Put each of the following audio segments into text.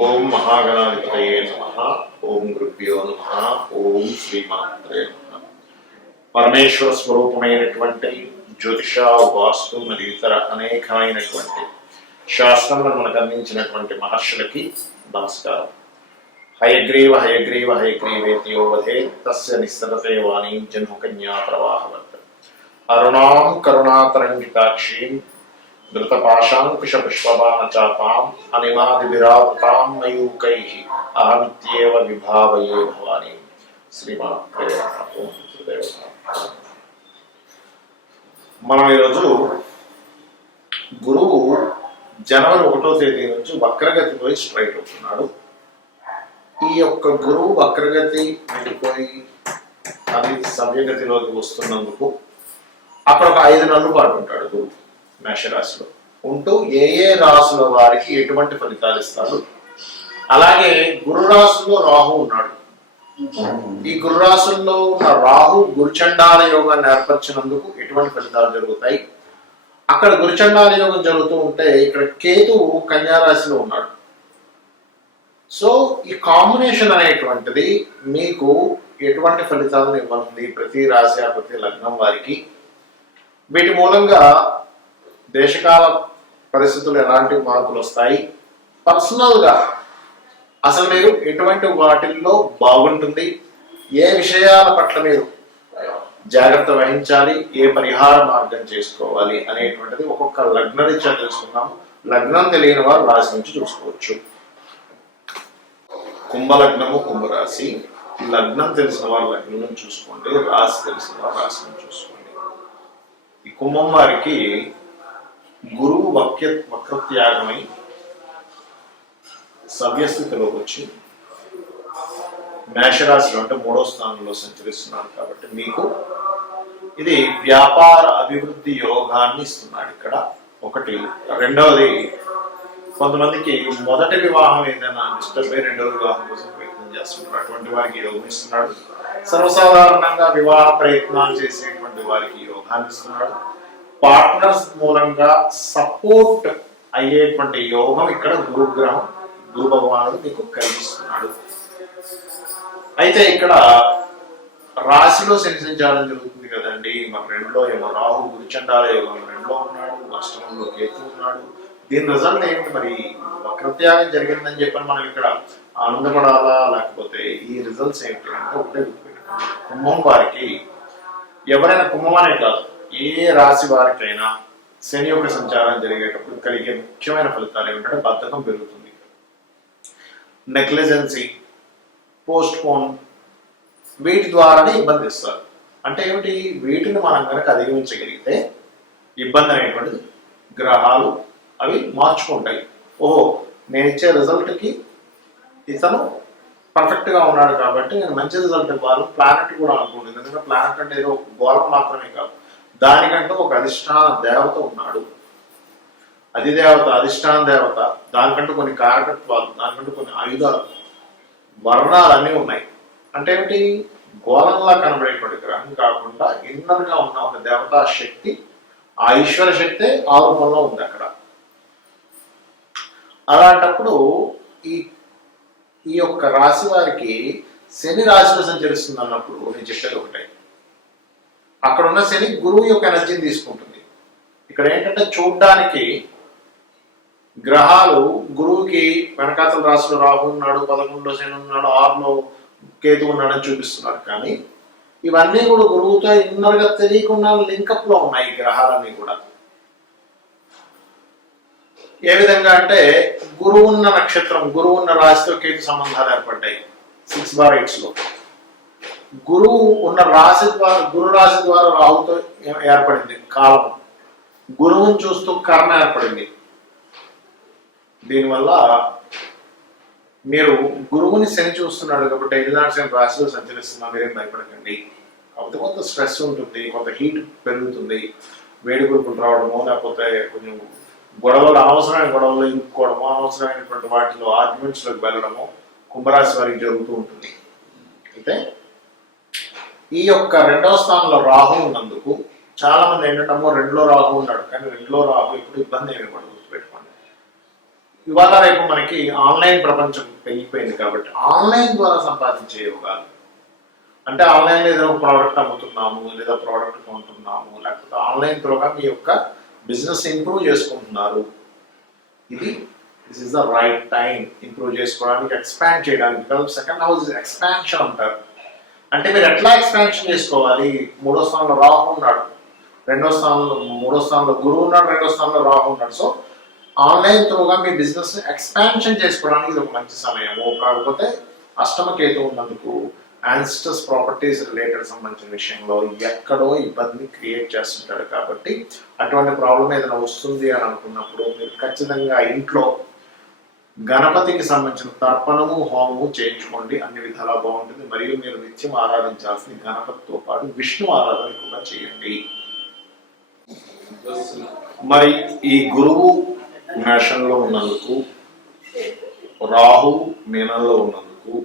ఓం మహాగణాధిపతయే నమ. ఓం గురుభ్యో నమ. ఓం శ్రీమాత్రే నమ. పరమేశ్వర స్వరూపమైనటువంటి జ్యోతిష వాస్తు మరియు ఇతర అనేకమైనటువంటి శాస్త్రంలో మనకు అందించినటువంటి మహర్షులకి నమస్కారం. హయగ్రీవ హయగ్రీవ హయగ్రీవేతయోవధే తస్య నిస్సరతే వాణీ జన్మకన్యా ప్రవాహవత్. అరుణాం కరుణాతరంగితాక్షీం ధృతపాశాంకుశ పుష్పబాణచాపాం అనిమాదివిరావృతాం మయూకైః అహమిత్యేవ విభావయే భవాని శ్రీమాత్రే మనం ఈరోజు గురువు జనవరి ఒకటో తేదీ నుంచి వక్రగతి పోయి స్ట్రైట్ అవుతున్నాడు. ఈ యొక్క గురువు వక్రగతి వెళ్ళిపోయి అది సవ్యగతిలోకి వస్తున్నందుకు అక్కడ ఒక ఐదు నెలల పాటు ఉంటాడు గురువు. మేషరాశిలో. ఉంటూ ఏ ఏ రాశుల వారికి ఎటువంటి ఫలితాలు ఇస్తారు అలాగే గురు రాశుల్లో రాహు ఉన్నాడు. ఈ గురు రాశుల్లో ఉన్న రాహు గురుచండాల యోగాన్ని ఏర్పరిచినందుకు ఎటువంటి ఫలితాలు జరుగుతాయి? అక్కడ గురుచండాల యోగం జరుగుతూ ఉంటే ఇక్కడ కేతువు కన్యారాశిలో ఉన్నాడు. సో ఈ కాంబినేషన్ అనేటువంటిది మీకు ఎటువంటి ఫలితాలను ఇవ్వనుంది? ప్రతి రాశి ప్రతి లగ్నం వారికి. వీటి మూలంగా దేశకాల పరిస్థితులు ఎలాంటి మార్పులు వస్తాయి? పర్సనల్గా అసలు మీరు ఎటువంటి వాటిల్లో బాగుంటుంది? ఏ విషయాల పట్ల మీరు జాగ్రత్త వహించాలి? ఏ పరిహార మార్గం చేసుకోవాలి? అనేటువంటిది ఒక్కొక్క లగ్న రీత్యా తెలుసుకుందాం లగ్నం తెలియని వారు రాశి నుంచి చూసుకోవచ్చు. కుంభలగ్నము కుంభరాశి. లగ్నం తెలిసిన వారు లగ్నం నుంచి చూసుకోండి. రాశి తెలిసిన వారు రాశి నుంచి చూసుకోండి. ఈ కుంభం వారికి గురువు వక్య వక్రత్యాగమై సవ్యస్థితిలోకి వచ్చి మేషరాశిలో అంటే మూడో స్థానంలో సంచరిస్తున్నాడు కాబట్టి మీకు ఇది వ్యాపార అభివృద్ధి యోగాన్ని ఇస్తున్నాడు ఇక్కడ ఒకటి. రెండవది కొంతమందికి మొదటి వివాహం ఏదైనా డిస్టర్బ్ అయ్యి రెండవ వివాహం కోసం ప్రయత్నం చేస్తున్నారు అటువంటి వారికి యోగం ఇస్తున్నాడు. సర్వసాధారణంగా వివాహ ప్రయత్నాలు చేసేటువంటి వారికి యోగాన్ని ఇస్తున్నాడు. పార్ట్నర్స్ మూలంగా సపోర్ట్ అయ్యేటువంటి యోగం ఇక్కడ గురుగ్రహం గురు భగవానుడు మీకు కలిగిస్తున్నాడు. అయితే ఇక్కడ రాశిలో శని సంచారం జరుగుతుంది కదండి. మరి రెండులో ఏమో రాహు గురుచండాల యోగం రెండులో ఉన్నాడు అష్టమంలో కేతు ఉన్నాడు. దీని రిజల్ట్ ఏంటి మరి? వక్రత్యాగం జరిగిందని చెప్పని మనం ఇక్కడ ఆనందపడాలా? లేకపోతే ఈ రిజల్ట్స్ ఏంటి? అంటే ఒకటే గుర్తుపెట్టుకోండి. కుంభం వారికి ఎవరైనా కుంభం అనే కాదు. ఏ రాశి వారికైనా శని యొక్క సంచారం జరిగేటప్పుడు కలిగే ముఖ్యమైన ఫలితాలు ఏమిటంటే బద్ధకం పెరుగుతుంది. నెగ్లిజెన్సీ పోస్ట్ పోన్ వీటి ద్వారానే ఇబ్బంది ఇస్తారు అంటే ఏమిటి? వీటిని మనం కనుక అధిగమించగలిగితే ఇబ్బంది అనేటువంటిది గ్రహాలు అవి మార్చుకుంటాయి. ఓహో నేను ఇచ్చే రిజల్ట్కి ఇతను పర్ఫెక్ట్గా ఉన్నాడు కాబట్టి నేను మంచి రిజల్ట్ ఇవ్వాలి. ప్లానెట్ కూడా అనుకోండి. ఎందుకంటే ప్లానెట్ అంటే ఏదో గోళం మాత్రమే కాదు. దానికంటూ ఒక అధిష్టాన దేవత ఉన్నాడు. అధిదేవత అధిష్టాన దేవత దానికంటూ కొన్ని కారకత్వాలు దానికంటూ కొన్ని ఆయుధాలు వర్ణాలు అన్నీ ఉన్నాయి. అంటే ఏమిటి? గోళంలా కనబడేటువంటి గ్రహం కాకుండా ఇన్నర్గా ఉన్న ఒక దేవతా శక్తి ఆ ఈశ్వర శక్తే ఆ రూపంలో ఉంది అక్కడ. అలాంటప్పుడు ఈ ఈ యొక్క రాశి వారికి శని రాశిలో సంచరిస్తుంది అన్నప్పుడు నేను చెప్పేది ఒకటే. అక్కడ ఉన్న శని గురువు యొక్క ఎనర్జీని తీసుకుంటుంది. ఇక్కడ ఏంటంటే చూడ్డానికి గ్రహాలు గురువుకి వెనకాతల రాశిలో రాహు ఉన్నాడు పదకొండులో శని ఉన్నాడు ఆరులో కేతు ఉన్నాడని చూపిస్తున్నారు. కానీ ఇవన్నీ కూడా గురువుతో ఇన్నర్గా తెలియకుండా లింకప్లో ఉన్నాయి గ్రహాలన్నీ కూడా. ఏ విధంగా అంటే గురువు ఉన్న నక్షత్రం గురువు ఉన్న రాశితో కేతు సంబంధాలు ఏర్పడ్డాయి. సిక్స్ బార్ ఎయిట్స్లో. గురువు ఉన్న రాశి ద్వారా గురు రాశి ద్వారా రాహుతో ఏర్పడింది కాలం. గురువుని చూస్తూ కర్ణ ఏర్పడింది. దీనివల్ల మీరు గురువుని శని చూస్తున్నాడు కాబట్టి ఎనిమిది శని రాశిలో సంచరిస్తున్నా మీరేం భయపడకండి. కాకపోతే కొంత స్ట్రెస్ ఉంటుంది కొంత హీట్ పెరుగుతుంది వేడి గురుపులు రావడము లేకపోతే కొంచెం గొడవలు అనవసరమైన గొడవలు ఇరుక్కోవడము అనవసరమైనటువంటి వాటిలో ఆర్గ్యుమెంట్స్లోకి వెళ్ళడము కుంభరాశి వారికి జరుగుతూ ఉంటుంది. అయితే ఈ యొక్క రెండవ స్థానంలో రాహు ఉన్నందుకు చాలా మంది ఏంటంటే రెండులో రాహు ఉన్నాడు కానీ రెండులో రాహు ఇప్పుడు ఇబ్బంది ఏమి పడదు గుర్తుపెట్టుకోండి. ఇవాళ రేపు మనకి ఆన్లైన్ ప్రపంచం పెరిగిపోయింది కాబట్టి ఆన్లైన్ ద్వారా సంపాదించే యోగాలు. అంటే ఆన్లైన్ ఏదో ప్రోడక్ట్ అమ్ముతున్నాము లేదా ప్రోడక్ట్ కొంటున్నాము లేకపోతే ఆన్లైన్ ద్వారా మీ యొక్క బిజినెస్ ఇంప్రూవ్ చేసుకుంటున్నారు. ఇది this is the right time improve చేసుకోవడానికి ఎక్స్పాండ్ చేయడానికి. సెకండ్ హౌస్ ఎక్స్పాన్షన్ అంటారు. అంటే మీరు ఎట్లా ఎక్స్పాన్షన్ చేసుకోవాలి? మూడో స్థానంలో రాహు ఉన్నాడు. రెండో స్థానంలో మూడో స్థానంలో గురువు ఉన్నాడు రెండో స్థానంలో రాహు ఉన్నాడు. సో ఆన్లైన్ త్రూగా మీ బిజినెస్ ఎక్స్పాన్షన్ చేసుకోవడానికి ఇది ఒక మంచి సమయము. కాకపోతే అష్టమ కేతు ఉన్నందుకు యాన్స్టర్స్ ప్రాపర్టీస్ రిలేటెడ్ సంబంధించిన విషయంలో ఎక్కడో ఇబ్బందిని క్రియేట్ చేస్తుంటాడు కాబట్టి అటువంటి ప్రాబ్లం ఏదైనా వస్తుంది అని అనుకున్నప్పుడు మీరు ఖచ్చితంగా ఇంట్లో గణపతికి సంబంధించిన తర్పణము హోమము చేయించుకోండి. అన్ని విధాలా బాగుంటుంది. మరియు మీరు నిత్యం ఆరాధించాల్సిన గణపతితో పాటు విష్ణు ఆరాధన కూడా చేయండి. మరి ఈ గురువు మేషంలో ఉన్నందుకు రాహు మీనంలో ఉన్నందుకు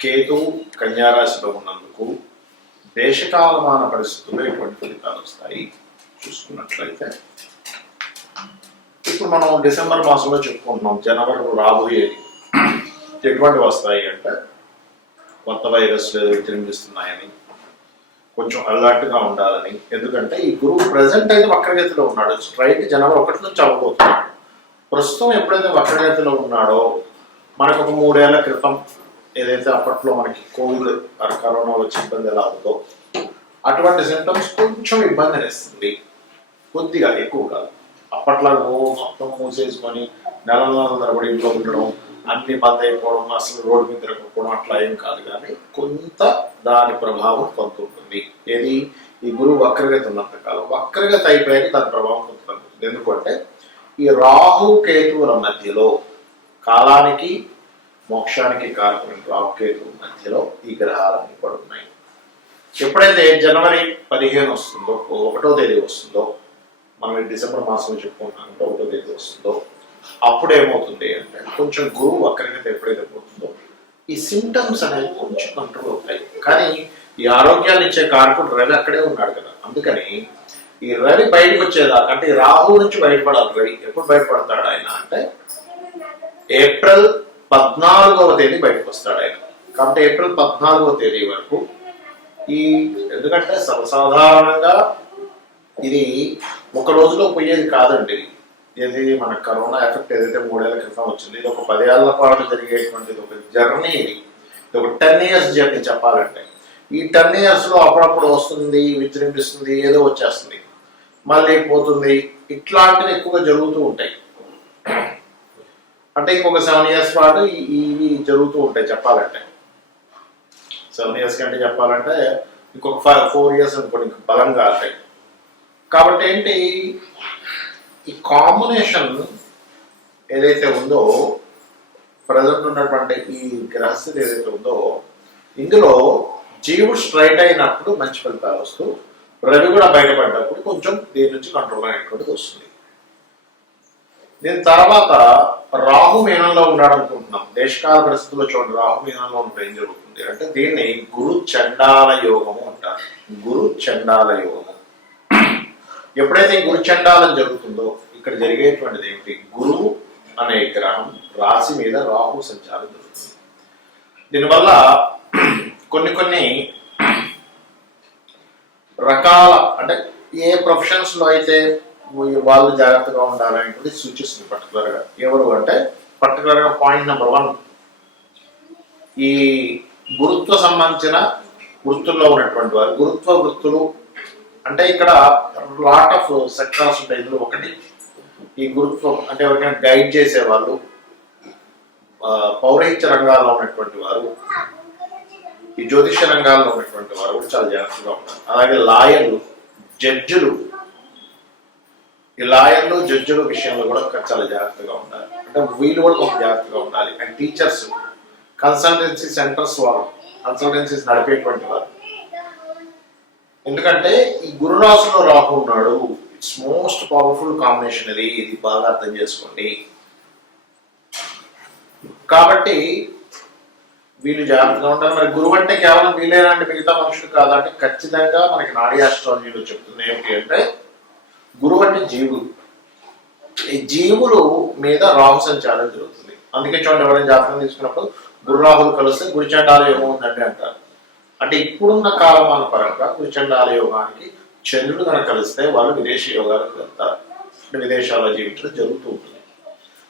కేతు కన్యారాశిలో ఉన్నందుకు దేశకాలమాన పరిస్థితుల్లో ఎటువంటి ఫలితాలు వస్తాయి. చూసుకున్నట్లయితే ఇప్పుడు మనం డిసెంబర్ మాసంలో చెప్పుకుంటున్నాం. జనవరి రాబోయేది ఎటువంటి వస్తాయి అంటే కొత్త వైరస్ విజృంభిస్తున్నాయని కొంచెం అలర్ట్గా ఉండాలని. ఎందుకంటే ఈ గురువు ప్రజెంట్ అయితే వక్రగతిలో ఉన్నాడు. స్ట్రైట్ జనవరి ఒకటి నుంచి అవ్వబోతున్నాడు. ప్రస్తుతం ఎప్పుడైతే వక్రగతిలో ఉన్నాడో మనకు ఒక మూడేళ్ళ క్రితం ఏదైతే అప్పట్లో మనకి కోవిడ్ కరోనా వచ్చే ఇబ్బంది ఎలా ఉందో అటువంటి సిమ్టమ్స్ కొంచెం ఇబ్బంది అనిస్తుంది కొద్దిగా ఎక్కువ కాదు. అప్పట్లో మొత్తం మూసేసుకొని నెలలో నెలల తరబడి ఇంట్లో ఉండడం అన్ని బంద్ అయిపోవడం అసలు రోడ్డు మీద తిరగకపోవడం అట్లా ఏం కాదు. కానీ కొంత దాని ప్రభావం కొంత ఉంటుంది. ఏది? ఈ గురువు వక్రగతి ఉన్నంత కాలం వక్రగతి అయిపోయాక దాని ప్రభావం కొంత తగ్గుతుంది. ఎందుకంటే ఈ రాహు కేతువుల మధ్యలో కాలానికి మోక్షానికి కారకులైన రాహు కేతువుల మధ్యలో ఈ గ్రహాలన్నీ కూడా ఉన్నాయి. ఎప్పుడైతే జనవరి పదిహేను వస్తుందో ఒకటో తేదీ వస్తుందో మనం డిసెంబర్ మాసంలో చెప్పుకుంటున్నాం అంటే ఒకటో తేదీ వస్తుందో అప్పుడు ఏమవుతుంది అంటే కొంచెం గురువు వక్రగతి ఎప్పుడైతే పోతుందో ఈ సిమ్టమ్స్ అనేవి కొంచెం కంట్రోల్ అవుతాయి. కానీ ఈ ఆరోగ్యాన్ని ఇచ్చే కారకుడు రవి అక్కడే ఉన్నాడు కదా. అందుకని ఈ రవి బయటకు వచ్చేదాకా అంటే రాహు నుంచి బయటపడాలి రవి. ఎప్పుడు బయటపడతాడు ఆయన అంటే ఏప్రిల్ పద్నాలుగవ తేదీ బయటకు వస్తాడు ఆయన. కాబట్టి ఏప్రిల్ పద్నాలుగవ తేదీ వరకు ఈ ఎందుకంటే సర్వసాధారణంగా ఇది ఒక రోజులో పోయేది కాదండి. ఇది మన కరోనా ఎఫెక్ట్ ఏదైతే మూడేళ్ళ క్రితం వచ్చింది ఇది ఒక పదేళ్ళ పాటు జరిగేటువంటిది ఒక జర్నీ ఇది. ఇది ఒక టెన్ ఇయర్స్ జర్నీ చెప్పాలంటే. ఈ టెన్ ఇయర్స్లో అప్పుడప్పుడు వస్తుంది విజృంభిస్తుంది ఏదో వచ్చేస్తుంది. మళ్ళీ పోతుంది. ఇట్లాంటివి ఎక్కువగా జరుగుతూ ఉంటాయి. అంటే ఇంకొక సెవెన్ ఇయర్స్ పాటు ఇవి జరుగుతూ ఉంటాయి చెప్పాలంటే. సెవెన్ ఇయర్స్ కంటే చెప్పాలంటే ఇంకొక ఫైవ్ ఫోర్ ఇయర్స్ అనుకోండి ఇంక బలంగా ఉంటాయి కాబట్టి ఏంటి? ఈ కాంబినేషన్ ఏదైతే ఉందో ప్రజెంట్ ఉన్నటువంటి ఈ గ్రహస్థితి ఏదైతే ఉందో ఇందులో జీవుడు స్ట్రైట్ అయినప్పుడు మంచి ఫలితాలు వస్తూ రవి కూడా బయటపడ్డప్పుడు కొంచెం దీని నుంచి కంట్రోల్ అయినటువంటిది వస్తుంది. దీని తర్వాత రాహు మీనంలో ఉన్నాడు అనుకుంటున్నాం దేశకాల పరిస్థితుల్లో చూడండి రాహు మీనంలో ఉంటే ఏం జరుగుతుంది అంటే దీన్ని గురు చండాల యోగము అంటారు. గురు చండాల యోగము. ఎప్పుడైతే గురుచండాలం జరుగుతుందో ఇక్కడ జరిగేటువంటిది ఏమిటి? గురువు అనే గ్రహం రాశి మీద రాహు సంచారం జరుగుతుంది. దీనివల్ల కొన్ని కొన్ని రకాల అంటే ఏ ప్రొఫెషన్స్లో అయితే వాళ్ళు జాగ్రత్తగా ఉండాలనేది సూచిస్తుంది పర్టికులర్గా. ఎవరు అంటే పర్టికులర్గా పాయింట్ నెంబర్ వన్ ఈ గురుత్వ సంబంధించిన వృత్తుల్లో ఉన్నటువంటి వారు గురుత్వ వృత్తులు అంటే ఇక్కడ లాట్ ఆఫ్ సెక్టార్స్ ఉంటాయి. ఇందులో ఒకటి ఈ గురుత్వం అంటే ఎవరికైనా గైడ్ చేసే వాళ్ళు పౌరహిత్య రంగాల్లో ఉన్నటువంటి వారు ఈ జ్యోతిష రంగాల్లో ఉన్నటువంటి వారు కూడా చాలా జాగ్రత్తగా ఉంటారు. అలాగే లాయర్లు జడ్జిలు ఈ లాయర్లు జడ్జిల విషయంలో కూడా చాలా జాగ్రత్తగా ఉండాలి. అంటే వీళ్ళు కూడా కొంచెం జాగ్రత్తగా ఉండాలి. అండ్ టీచర్స్ కన్సల్టెన్సీ సెంటర్స్ వారు కన్సల్టెన్సీస్ నడిపేటువంటి వారు ఎందుకంటే ఈ గురునాసులో రాహు ఉన్నాడు ఇట్స్ మోస్ట్ పవర్ఫుల్ కాంబినేషన్ ఇది ఇది బాగా అర్థం చేసుకోండి. కాబట్టి వీళ్ళు జాగ్రత్తగా ఉంటారు. మరి గురువు అంటే కేవలం వీళ్ళేనంటే మిగతా మనుషులు కాదంటే ఖచ్చితంగా మనకి నాడీ ఆస్ట్రాలజీలో చెప్తుంది ఏమిటి అంటే గురువు అంటే జీవులు. ఈ జీవులు మీద రాహు సంచారం జరుగుతుంది. అందుకే చూడండి ఎవరైనా జాతకం తీసుకున్నప్పుడు గురురాహులు కలిస్తే గురిచండాల యోగం ఉందండి అంటారు. అంటే ఇప్పుడున్న కాలమాన పరంగా గురిచండాల యోగానికి చంద్రుడు కనుక కలిస్తే వాళ్ళు విదేశీ యోగాలకు వెళ్తారు. అంటే విదేశాల్లో జీవించడం జరుగుతూ ఉంటుంది.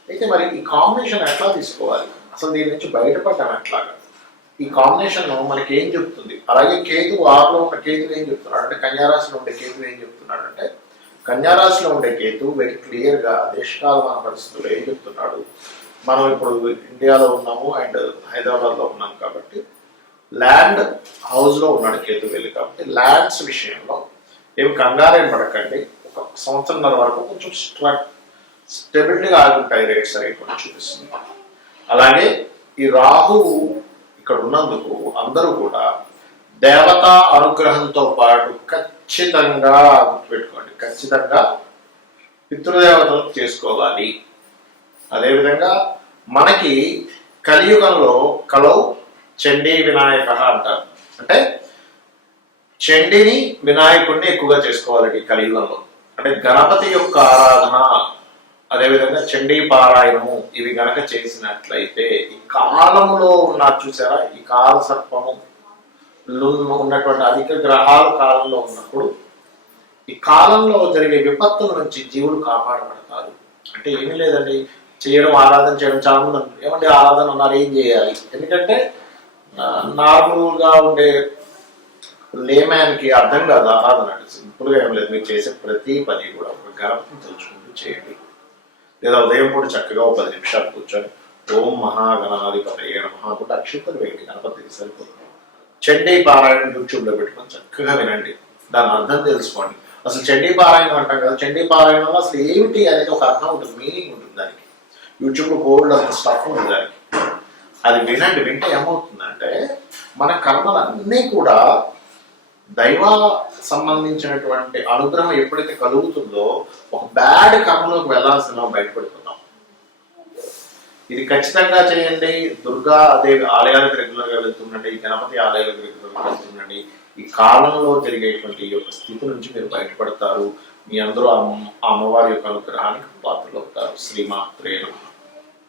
అయితే మరి ఈ కాంబినేషన్ ఎట్లా తీసుకోవాలి? అసలు దీని నుంచి బయటపడ్డాను ఎట్లాగా? ఈ కాంబినేషన్ మనకి ఏం చెప్తుంది? అలాగే కేతు ఆరులో ఉన్న కేతులు ఏం చెప్తున్నాడు? అంటే కన్యారాశిలో ఉండే కేతులు ఏం చెప్తున్నాడు? అంటే కన్యారాశిలో ఉండే కేతు వెరీ క్లియర్గా దేశకాలమాన పరిస్థితుల్లో ఏం చెప్తున్నాడు? మనం ఇప్పుడు ఇండియాలో ఉన్నాము అండ్ హైదరాబాద్లో ఉన్నాం కాబట్టి ల్యాండ్ హౌస్లో ఉన్నాడు కేతు వెళ్ళి కాబట్టి ల్యాండ్స్ విషయంలో ఏమి కంగారేం పడకండి. ఒక సంవత్సరంన్నర వరకు కొంచెం స్ట్రక్ స్టెబిలిటీగా ఆగుంటాయి రేట్స్ అనేవి కూడా చూపిస్తుంది. అలాగే ఈ రాహువు ఇక్కడ ఉన్నందుకు అందరూ కూడా దేవతా అనుగ్రహంతో పాటు ఖచ్చితంగా గుర్తుపెట్టుకోండి. ఖచ్చితంగా పితృదేవతలు చేసుకోవాలి. అదేవిధంగా మనకి కలియుగంలో కలవు చండీ వినాయక అంటారు. అంటే చండిని వినాయకుడిని ఎక్కువగా చేసుకోవాలండి కలియుగంలో. అంటే గణపతి యొక్క ఆరాధన అదేవిధంగా చండీ పారాయణము ఇవి గనక చేసినట్లయితే ఈ కాలంలో ఉన్న చూసారా ఈ కాల సర్పము ఉన్నటువంటి అధిక గ్రహాలు కాలంలో ఉన్నప్పుడు ఈ కాలంలో జరిగే విపత్తుల నుంచి జీవులు కాపాడబడతారు. అంటే ఏమీ లేదండి చేయడం ఆరాధన చేయడం చాలా మంది ఏమంటే ఆరాధన ఉన్నారు ఏం చేయాలి? ఎందుకంటే నార్మల్గా ఉండే లేమ్యాన్కి అర్థం కాదు ఆరాధన అంటే ఏం లేదు. మీరు చేసే ప్రతి పని కూడా ఒక గణపతిని తెలుసుకుంటూ చేయండి. లేదా ఉదయం పూట చక్కగా ఒక పది నిమిషాలు కూర్చొని ఓం మహాగణాధిపతి నమః కూడా అక్షితలు వేయండి. గణపతికి సరిపోతుంది. చండీ పారాయణ యూట్యూబ్లో పెట్టుకొని చక్కగా వినండి. దాని అర్థం తెలుసుకోండి. అసలు చండీ పారాయణం అంటాం కదా చండీ పారాయణంలో అసలు ఏమిటి అనేది ఒక అర్థం ఉంటుంది మీనింగ్ ఉంటుంది దానికి. యూట్యూబ్లో గోల్డ్ అసలు అంత స్టఫ్ ఉంటుంది దానికి. అది వినండి వింటే ఏమవుతుందంటే మన కర్మలన్నీ కూడా దైవ సంబంధించినటువంటి అనుగ్రహం ఎప్పుడైతే కలుగుతుందో ఒక బ్యాడ్ కర్మలోకి వెళ్ళాల్సిన బయటపడుతున్నాం. ఇది ఖచ్చితంగా చేయండి. దుర్గా దేవి ఆలయాలకు రెగ్యులర్గా వెళ్తుండండి గణపతి ఆలయాలకు రెగ్యులర్గా వెళ్తుండండి. ఈ కాలంలో జరిగేటువంటి ఈ యొక్క స్థితి నుంచి మీరు బయటపడతారు. మీ అందరూ అమ్మ- అమ్మవారి యొక్క అనుగ్రహానికి పాత్రలు అవుతారు. శ్రీమాత్రేణ